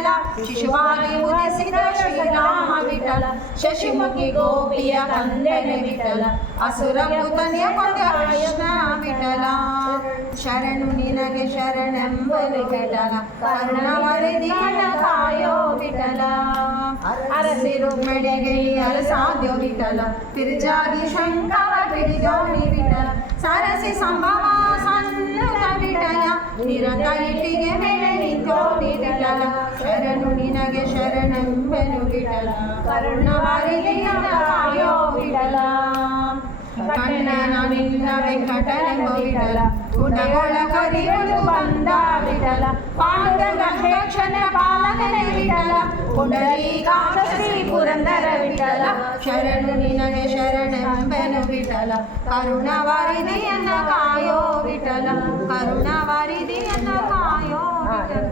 ವಿಠಲ ಶಿಶುವಾಗಿ ಉದಿಸಿದ ಶ್ರೀರಾಮ ವಿಠಲ ಶಶಿಮುಖಿ ಗೋಪಿಯ ತಂದೆನೆ ವಿಠಲ ಅಸುರ ಪುತನೆಯ ಕೊಂದ ಕೃಷ್ಣ ವಿಠಲ ಶರಣು ನಿನಗೆ ಶರಣೆಂಬಲು ವಿಠಲ ಕರುಣವರಿದಿಯ ಕಾಯೋ ವಿಠಲ ಅರಸಿ ರುಕ್ಮಿಣಿಗೆ ಅರಸಾದ್ಯೋ ವಿಠಲ ತಿರುಜಾಗಿ ಶಂಕರ ಪಿಡಿಜೋಣಿ ವಿಠಲ ಸರಸಿ ಸಂಭವ ಸನ್ನುತ ವಿಠಲ ನಿರತ ಇಟ್ಟಿಗೆ ಮೇಲೆ ನಿಂತೋಣಿ ವಿಠಲ ಶರಣು ನಿನಗೆ ಶರಣೆಂಬೆನು ವಿಠಲ ಕರುಣವರಿದಿಯ ಕಾಯೋ ವಿಠಲ ಕಣ್ಣನ ನಿನ್ನ ವೆಂಕಟನೆಂಬ ವಿಠಲ ಗುಣಗಳ ಕರಿಗಳು ಬಂದ ವಿಠಲ ಪಾಂಡವಕ್ಷಣ ಪಾಲಕನೇ ವಿಠಲ ಪುಂಡರೀಕಾಕ್ಷಿ ಪುರಂದರ ವಿಠಲ ಶರಣು ನಿನಗೆ ಶರಣೆಂಬೆನು ವಿಠಲ ಕರುಣವಾರಿದಿಯನ್ನ ಕಾಯೋ ವಿಠಲ ಕರುಣವಾರಿದಿಯನ್ನ ಕಾಯೋ ವಿಠಲ.